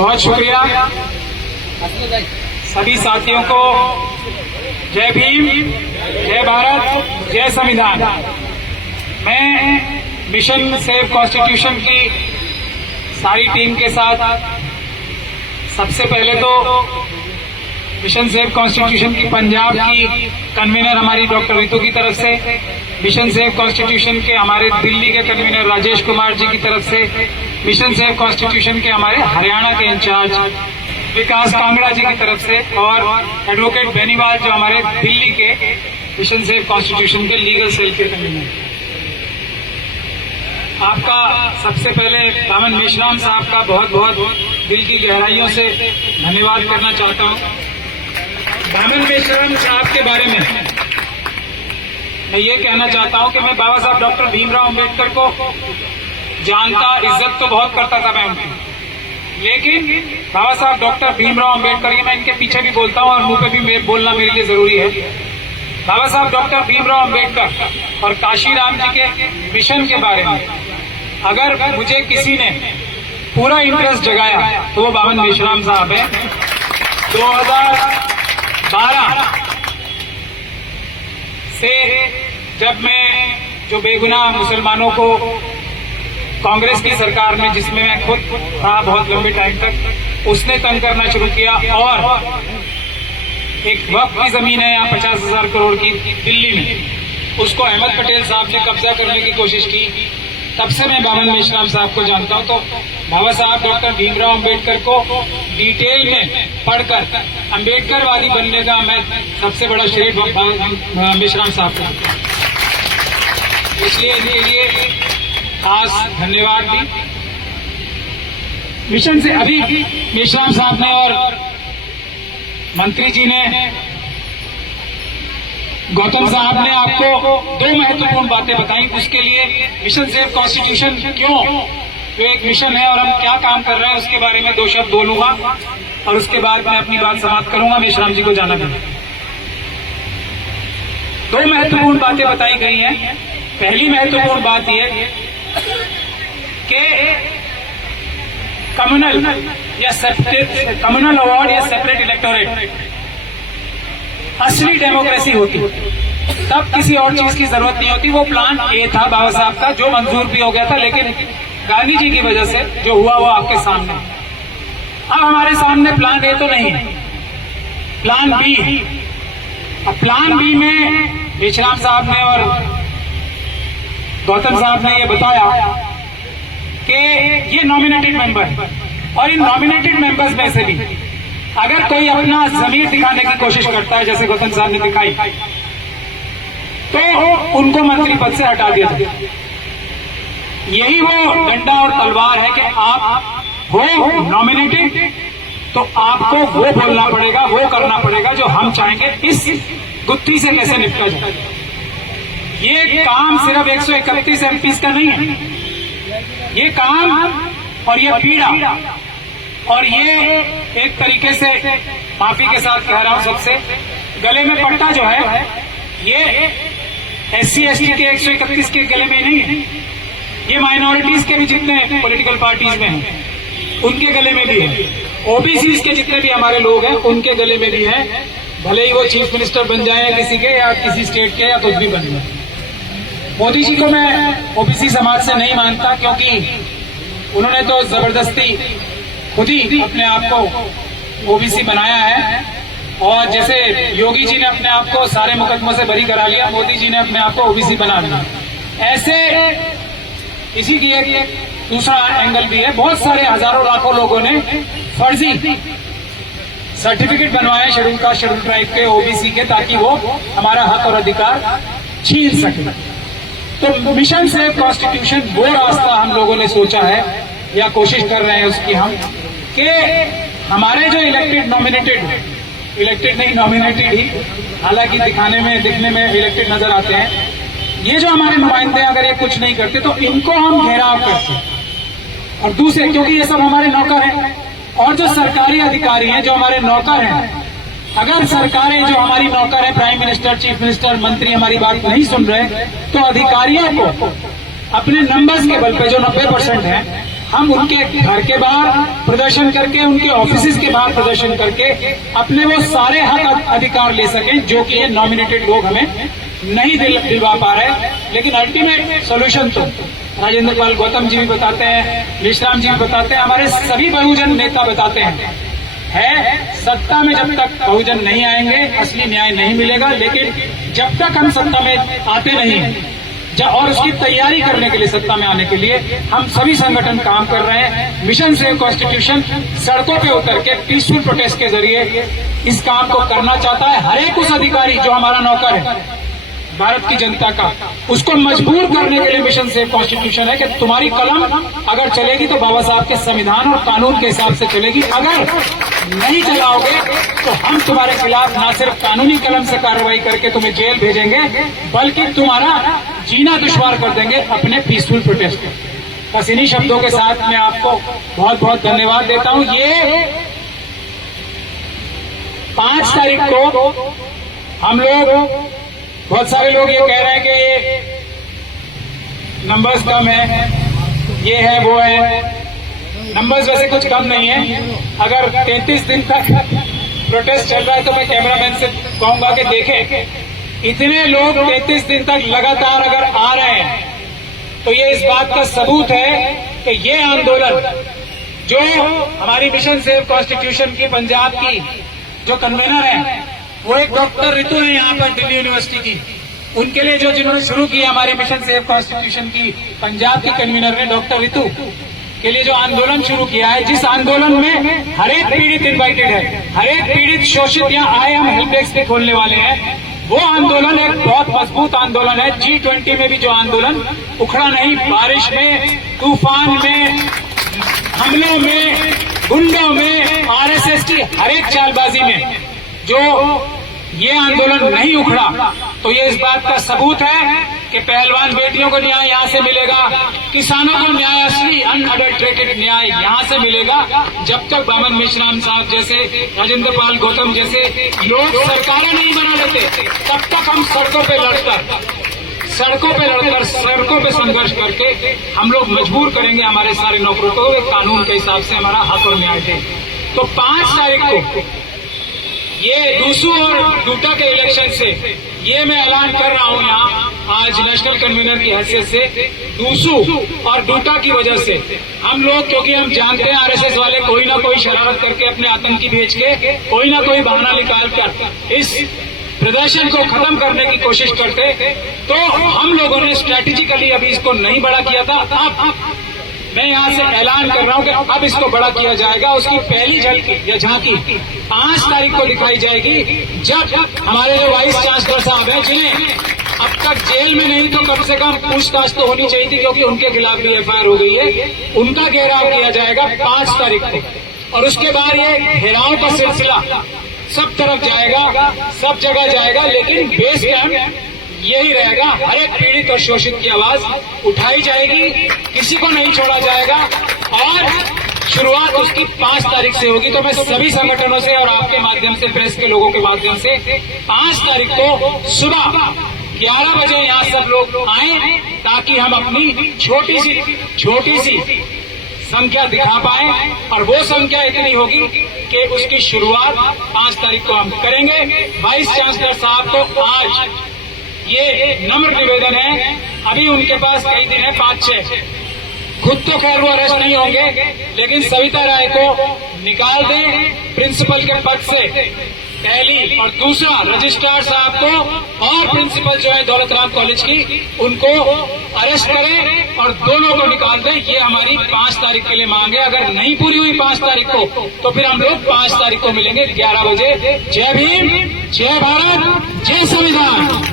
बहुत शुक्रिया सभी साथियों को। जय भीम, जय भारत, जय संविधान। मैं मिशन सेव कॉन्स्टिट्यूशन की सारी टीम के साथ सबसे पहले तो मिशन सेव कॉन्स्टिट्यूशन की पंजाब की कन्वीनर हमारी डॉक्टर रितु की तरफ से, मिशन सेव कॉन्स्टिट्यूशन के हमारे दिल्ली के कन्वीनर राजेश कुमार जी की तरफ से, मिशन सेव कॉन्स्टिट्यूशन के हमारे हरियाणा के इंचार्ज विकास कांगड़ा जी की तरफ से और एडवोकेट बेनीवाल जो हमारे दिल्ली के मिशन सेव कॉन्स्टिट्यूशन के लीगल सेल के कन्वीनर। आपका सबसे पहले बामन मेश्राम साहब का बहुत बहुत दिल की गहराइयों से धन्यवाद करना चाहता हूं। बामन मेश्राम साहब के बारे में मैं ये कहना चाहता हूं कि मैं बाबा साहब डॉक्टर भीमराव अंबेडकर को जानता, इज्जत तो बहुत करता था मैं उनकी, लेकिन बाबा साहब डॉक्टर भीमराव अंबेडकर, ये मैं इनके पीछे भी बोलता हूं और मुंह पे भी बोलना मेरे लिए जरूरी है। बाबा साहब डॉक्टर भीमराव अंबेडकर और काशीराम जी के मिशन के बारे में अगर मुझे किसी ने पूरा इंटरेस्ट जगाया तो वो बामन मेश्राम साहब है। 2012 से जब मैं जो बेगुनाह मुसलमानों को कांग्रेस की सरकार में, जिसमें मैं खुद था बहुत लंबे टाइम तक, उसने तंग करना शुरू किया और एक वक्फ की जमीन है यहाँ 50,000 करोड़ की दिल्ली में, उसको अहमद पटेल साहब ने कब्जा करने की कोशिश की। तब से मैं बामन मेश्राम साहब को जानता हूं। तो बाबा साहब डॉक्टर भीमराव अंबेडकर को डिटेल में पढ़कर अंबेडकरवादी बनने का मैं सबसे बड़ा श्रेय मेश्राम साहब को, इसलिए इनके लिए खास धन्यवाद भी। मिशन से अभी मेश्राम साहब ने और मंत्री जी ने, गौतम साहब ने आपको दो महत्वपूर्ण बातें बताई। उसके लिए मिशन सेव कॉन्स्टिट्यूशन क्यों, जो एक मिशन है और हम क्या काम कर रहे हैं, उसके बारे में दो शब्द बोलूंगा और उसके बाद मैं अपनी बात समाप्त करूंगा। मेश्राम जी को जाना भी, दो महत्वपूर्ण बातें बताई गई हैं। पहली महत्वपूर्ण बात यह कि कम्युनल या कम्युनल अवार्ड या सेपरेट इलेक्टोरेट असली डेमोक्रेसी होती, तब किसी और चीज की जरूरत नहीं होती। वो प्लान ए था बाबा साहब का, जो मंजूर भी हो गया था, लेकिन गांधी जी की वजह से जो हुआ वो आपके सामने। अब हमारे सामने प्लान ए तो नहीं है, प्लान बी है। अब प्लान बी में मेश्राम साहब ने और गौतम साहब ने ये बताया कि ये नॉमिनेटेड मेंबर है और इन नॉमिनेटेड मेंबर्स में से भी अगर कोई अपना जमीर दिखाने की कोशिश करता है, जैसे गौतम साहब ने दिखाई, तो उनको मंत्री पद से हटा दिया जाए। यही वो डंडा और तलवार है कि आप हो नॉमिनेटेड तो आपको वो बोलना पड़ेगा, वो करना पड़ेगा जो हम चाहेंगे। इस गुत्थी से कैसे निपटा जाए। ये काम सिर्फ 131 एमपी का नहीं है, ये काम और ये पीड़ा और ये एक तरीके से, माफी के साथ कह रहा हूं सबसे, गले में पट्टा जो है ये SC ST के 131 के गले में नहीं है, ये माइनॉरिटीज के भी जितने पॉलिटिकल पार्टीज में हैं उनके गले में भी है, OBCs के जितने भी हमारे लोग हैं उनके गले में भी है, भले ही वो चीफ मिनिस्टर बन जाए किसी के या किसी स्टेट के या कुछ भी बन जाए। मोदी जी को मैं OBC समाज से नहीं मानता, क्योंकि उन्होंने तो जबरदस्ती खुद ही अपने आप को OBC बनाया है। और जैसे योगी जी ने अपने आप को सारे मुकदमों से बरी करा लिया, मोदी जी ने अपने आप को OBC बना लिया। ऐसे इसी की एक दूसरा एंगल भी है। बहुत सारे हजारों लाखों लोगों ने फर्जी सर्टिफिकेट बनवाए शेड्यूल कास्ट शेड्यूल ट्राइब के OBC के, ताकि वो हमारा हक और अधिकार छीन सके। तो मिशन सेव कॉन्स्टिट्यूशन वो रास्ता हम लोगों ने सोचा है या कोशिश कर रहे हैं उसकी हम, कि हमारे जो इलेक्टेड नहीं नॉमिनेटेड ही, हालांकि दिखने में इलेक्टेड नजर आते हैं, ये जो हमारे नुमाइंदे अगर ये कुछ नहीं करते तो इनको हम घेराव करते हैं। और दूसरे, क्योंकि ये सब हमारे नौकर हैं, और जो सरकारी अधिकारी हैं जो हमारे नौकर हैं, अगर सरकारें जो हमारी नौकर है, प्राइम मिनिस्टर, चीफ मिनिस्टर, मंत्री हमारी बात नहीं सुन रहे, तो अधिकारियों को अपने नंबर्स के बल पे जो 90% है, हम उनके घर के बाहर प्रदर्शन करके, उनके ऑफिसेज के बाहर प्रदर्शन करके अपने वो सारे हक अधिकार ले सकें जो कि ये नॉमिनेटेड लोग हमें नहीं दिलवा पा रहे। लेकिन अल्टीमेट सोल्यूशन तो राजेंद्र पाल गौतम जी भी बताते हैं, विश्राम जी भी बताते हैं, हमारे सभी बहुजन नेता बताते हैं, सत्ता में जब तक बहुजन नहीं आएंगे असली न्याय नहीं मिलेगा। लेकिन जब तक हम सत्ता में आते नहीं और उसकी तैयारी करने के लिए, सत्ता में आने के लिए हम सभी संगठन काम कर रहे हैं। मिशन सेव कॉन्स्टिट्यूशन सड़कों पे उतर के पीसफुल प्रोटेस्ट के जरिए इस काम को करना चाहता है। हर एक उस अधिकारी जो हमारा नौकर है भारत की जनता का, उसको मजबूर करने के लिए मिशन सेव कॉन्स्टिट्यूशन है कि तुम्हारी कलम अगर चलेगी तो बाबा साहब के संविधान और कानून के हिसाब से चलेगी, अगर नहीं चलाओगे तो हम तुम्हारे खिलाफ न सिर्फ कानूनी कलम से कार्रवाई करके तुम्हें जेल भेजेंगे बल्कि तुम्हारा जीना दुश्वार कर देंगे अपने पीसफुल प्रोटेस्ट पर। बस इन्हीं शब्दों के साथ मैं आपको बहुत बहुत धन्यवाद देता हूं। ये 5 तारीख को हम लोग, बहुत सारे लोग ये कह रहे हैं कि ये नंबर्स कम है, ये है वो है। नंबर्स वैसे कुछ कम नहीं है। अगर 33 दिन तक प्रोटेस्ट चल रहा है तो मैं कैमरामैन से कहूंगा कि देखें इतने लोग 33 दिन तक लगातार अगर आ रहे हैं तो ये इस बात का सबूत है कि ये आंदोलन जो हमारी मिशन सेव कॉन्स्टिट्यूशन की पंजाब की जो कन्वीनर है वो एक डॉक्टर रितु है यहाँ पर दिल्ली यूनिवर्सिटी की, उनके लिए जो जिन्होंने शुरू किया हमारी मिशन सेव कॉन्स्टिट्यूशन की पंजाब की कन्वीनर ने डॉक्टर रितु के लिए जो आंदोलन शुरू किया है, जिस आंदोलन में हर एक पीड़ित इन्वाइटेड है, हर एक पीड़ित शोषित यहाँ आए, हम हेल्प डेस्क भी खोलने वाले हैं। वो आंदोलन एक बहुत मजबूत आंदोलन है। G20 में भी जो आंदोलन उखड़ा नहीं, बारिश में, तूफान में, हमलों में, गुंडों में, RSS की हर एक चालबाजी में जो ये आंदोलन नहीं उखड़ा, तो ये इस बात का सबूत है कि पहलवान बेटियों को न्याय यहाँ से मिलेगा, किसानों को न्याय, असली अनअडल्ट्रेटेड न्याय यहाँ से मिलेगा। जब तक बामन मेश्राम साहब जैसे, राजेंद्र पाल गौतम जैसे लोग सरकारें नहीं बना लेते, तब तक हम सड़कों पे लड़कर सड़कों पे संघर्ष करके हम लोग मजबूर करेंगे हमारे सारे नौकरों को कानून के हिसाब से हमारा हक और न्याय दे। तो 5 तारीख को ये दूसू और डूटा के इलेक्शन से ये मैं ऐलान कर रहा हूं यहाँ आज नेशनल कन्वीनर की हैसियत से, दूसू और डूटा की वजह से हम लोग, क्योंकि हम जानते हैं RSS वाले कोई ना कोई शरारत करके अपने आतंकी भेज के कोई ना कोई बहाना निकाल कर इस प्रदर्शन को खत्म करने की कोशिश करते, तो हम लोगों ने स्ट्रेटेजिकली अभी इसको नहीं बड़ा किया था। अब मैं यहाँ से ऐलान कर रहा हूँ कि अब इसको बड़ा किया जाएगा। उसकी पहली झलकी या झांकी 5 तारीख को दिखाई जाएगी, जब हमारे जो वाइस चांसलर साहब हैं, जिन्हें अब तक जेल में नहीं तो कम से कम पूछताछ तो होनी चाहिए थी क्योंकि उनके खिलाफ भी FIR हो गई है, उनका घेराव किया जाएगा 5 तारीख को। और उसके बाद ये घेराव का सिलसिला सब तरफ जाएगा, सब जगह जाएगा, लेकिन बेस कैंप यही रहेगा। हर एक पीड़ित और शोषित की आवाज उठाई जाएगी, किसी को नहीं छोड़ा जाएगा और शुरुआत उसकी 5 तारीख से होगी। तो मैं सभी संगठनों से और आपके माध्यम से, प्रेस के लोगों के माध्यम से 5 तारीख को सुबह 11 बजे यहाँ सब लोग आए ताकि हम अपनी छोटी सी संख्या दिखा पाए। और वो संख्या इतनी होगी कि उसकी शुरुआत 5 तारीख को हम करेंगे। वाइस चांसलर साहब को आज ये नम्र निवेदन है, अभी उनके पास कई दिन है, 5-6, खुद तो खैर वो अरेस्ट नहीं होंगे, लेकिन सविता राय को निकाल दें प्रिंसिपल के पद से, पहली, और दूसरा रजिस्ट्रार साहब को और प्रिंसिपल जो है दौलत राम कॉलेज की, उनको अरेस्ट करें और दोनों को निकाल दें। ये हमारी 5 तारीख के लिए मांग है। अगर नहीं पूरी हुई 5 तारीख को तो फिर हम लोग 5 तारीख को मिलेंगे 11 बजे। जय भीम, जय भारत, जय संविधान।